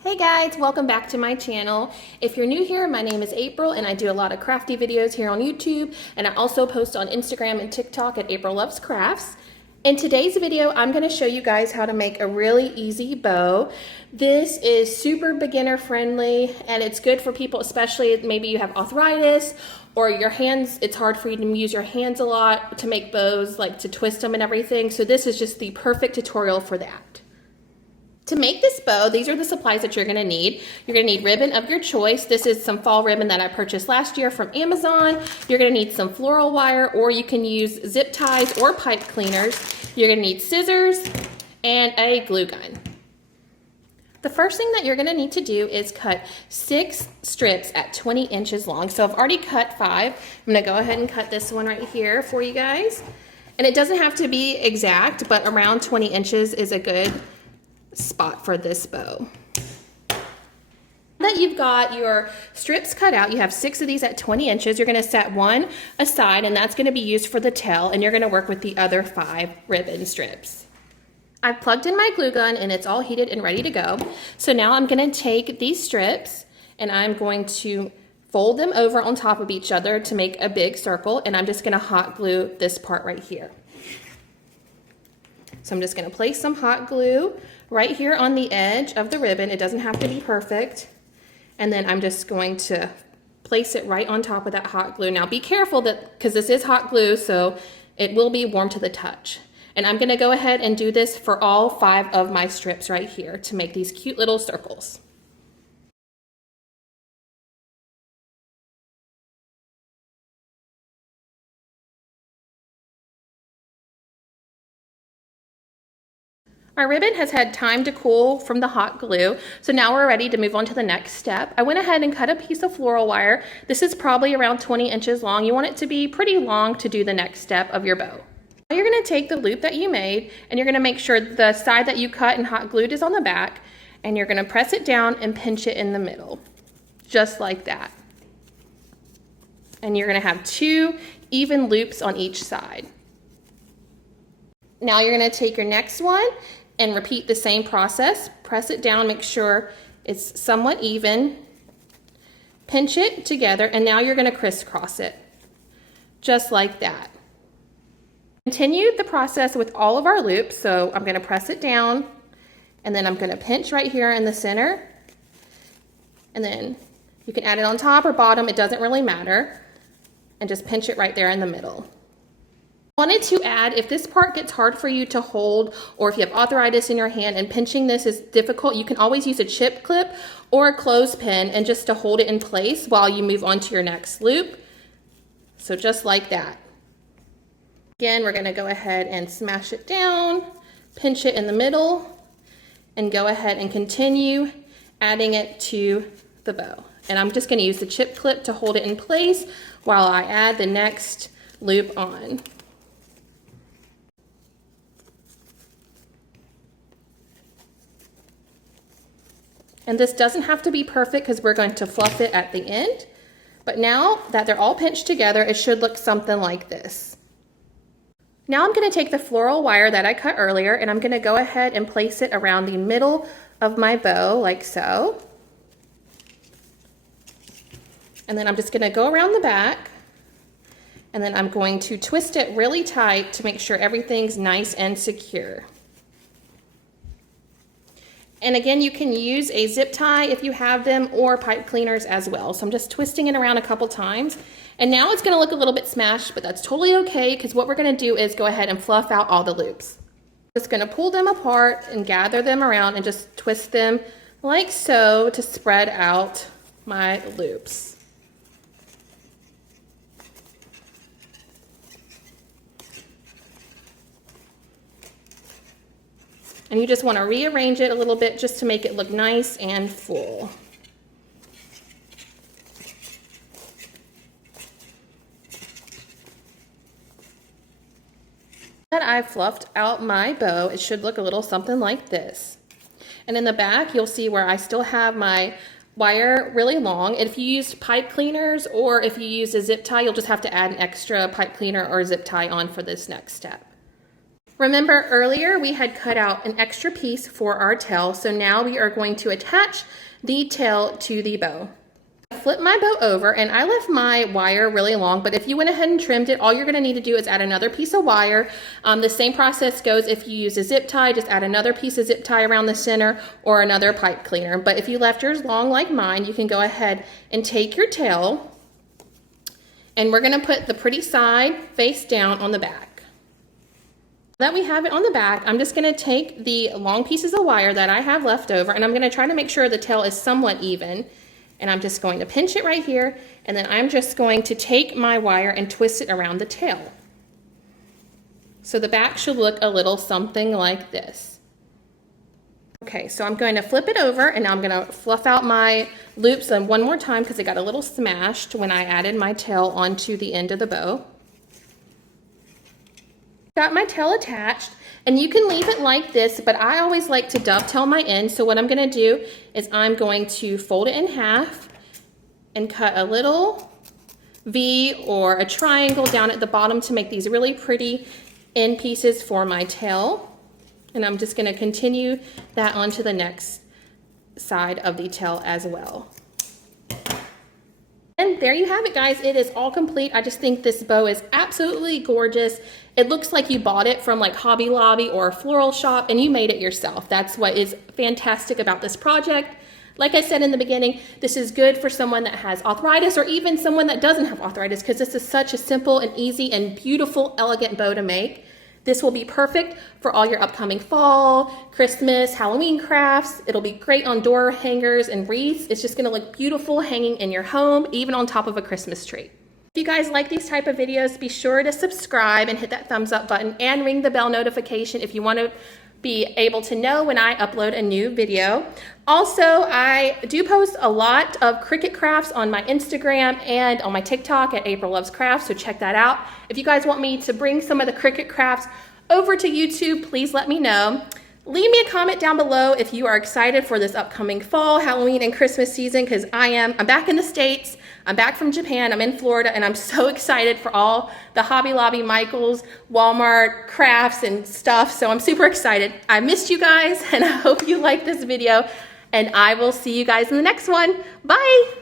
Hey guys, welcome back to my channel. If you're new here, my name is April and I do a lot of crafty videos here on YouTube, and I also post on Instagram and TikTok at April Loves Crafts. In today's video, I'm going to show you guys how to make a really easy bow. This is super beginner friendly and it's good for people, especially maybe you have arthritis or your hands, it's hard for you to use your hands a lot to make bows, like to twist them and everything. So this is just the perfect tutorial for that. To make this bow, these are the supplies that you're going to need. You're going to need ribbon of your choice. This is some fall ribbon that I purchased last year from Amazon. You're going to need some floral wire, or you can use zip ties or pipe cleaners. You're going to need scissors and a glue gun. The first thing that you're going to need to do is cut 6 strips at 20 inches long. So I've already cut 5. I'm going to go ahead and cut this one right here for you guys. And it doesn't have to be exact, but around 20 inches is a good spot for this bow. Now that you've got your strips cut out, you have 6 of these at 20 inches. You're going to set one aside, and that's going to be used for the tail, and you're going to work with the other 5 ribbon strips. I've plugged in my glue gun and it's all heated and ready to go. So now I'm going to take these strips and I'm going to fold them over on top of each other to make a big circle, and I'm just going to hot glue this part right here. So I'm just going to place some hot glue right here on the edge of the ribbon. It doesn't have to be perfect. And then I'm just going to place it right on top of that hot glue. Now be careful that, because this is hot glue, so it will be warm to the touch. And I'm going to go ahead and do this for all 5 of my strips right here to make these cute little circles. Our ribbon has had time to cool from the hot glue, so now we're ready to move on to the next step. I went ahead and cut a piece of floral wire. This is probably around 20 inches long. You want it to be pretty long to do the next step of your bow. Now you're going to take the loop that you made, and you're going to make sure the side that you cut and hot glued is on the back, and you're going to press it down and pinch it in the middle, just like that. And you're going to have 2 even loops on each side. Now you're going to take your next one and repeat the same process. Press it down, make sure it's somewhat even, pinch it together, and now you're going to crisscross it, just like that. Continue the process with all of our loops. So I'm going to press it down, and then I'm going to pinch right here in the center, and then you can add it on top or bottom, it doesn't really matter, and just pinch it right there in the middle. Wanted to add, if this part gets hard for you to hold, or if you have arthritis in your hand and pinching this is difficult, you can always use a chip clip or a clothespin and just to hold it in place while you move on to your next loop. So just like that. Again, we're going to go ahead and smash it down, pinch it in the middle, and go ahead and continue adding it to the bow. And I'm just going to use the chip clip to hold it in place while I add the next loop on. And this doesn't have to be perfect because we're going to fluff it at the end. But now that they're all pinched together, it should look something like this. Now I'm going to take the floral wire that I cut earlier, and I'm going to go ahead and place it around the middle of my bow, like so. And then I'm just going to go around the back, and then I'm going to twist it really tight to make sure everything's nice and secure. And again, you can use a zip tie if you have them, or pipe cleaners as well. So I'm just twisting it around a couple times. And now it's going to look a little bit smashed, but that's totally okay, because what we're going to do is go ahead and fluff out all the loops. I'm just going to pull them apart and gather them around and just twist them like so to spread out my loops. And you just want to rearrange it a little bit just to make it look nice and full. That I've fluffed out my bow, it should look a little something like this. And in the back, you'll see where I still have my wire really long. If you used pipe cleaners or if you use a zip tie, you'll just have to add an extra pipe cleaner or zip tie on for this next step. Remember earlier we had cut out an extra piece for our tail, so now we are going to attach the tail to the bow. Flip my bow over, and I left my wire really long, but if you went ahead and trimmed it, all you're going to need to do is add another piece of wire. The same process goes if you use a zip tie, just add another piece of zip tie around the center or another pipe cleaner. But if you left yours long like mine, you can go ahead and take your tail, and we're going to put the pretty side face down on the back. Now that we have it on the back, I'm just going to take the long pieces of wire that I have left over, and I'm going to try to make sure the tail is somewhat even. And I'm just going to pinch it right here, and then I'm just going to take my wire and twist it around the tail. So the back should look a little something like this. Okay, so I'm going to flip it over, and now I'm going to fluff out my loops one more time because it got a little smashed when I added my tail onto the end of the bow. Got my tail attached, and you can leave it like this, but I always like to dovetail my ends. So what I'm going to do is I'm going to fold it in half and cut a little V or a triangle down at the bottom to make these really pretty end pieces for my tail. And I'm just going to continue that onto the next side of the tail as well. And there you have it, guys. It is all complete. I just think this bow is absolutely gorgeous. It looks like you bought it from like Hobby Lobby or a floral shop and you made it yourself. That's what is fantastic about this project. Like I said in the beginning, this is good for someone that has arthritis or even someone that doesn't have arthritis because this is such a simple and easy and beautiful, elegant bow to make. This will be perfect for all your upcoming fall, Christmas, Halloween crafts. It'll be great on door hangers and wreaths. It's just gonna look beautiful hanging in your home, even on top of a Christmas tree. If you guys like these type of videos, be sure to subscribe and hit that thumbs up button and ring the bell notification if you want to be able to know when I upload a new video. Also, I do post a lot of Cricut crafts on my Instagram and on my TikTok at April Loves Crafts, so check that out. If you guys want me to bring some of the Cricut crafts over to YouTube, please let me know. Leave me a comment down below if you are excited for this upcoming fall, Halloween, and Christmas season, because I'm back in the States. I'm back from Japan. I'm in Florida, and I'm so excited for all the Hobby Lobby, Michaels, Walmart crafts and stuff. So I'm super excited. I missed you guys, and I hope you liked this video, and I will see you guys in the next one. Bye.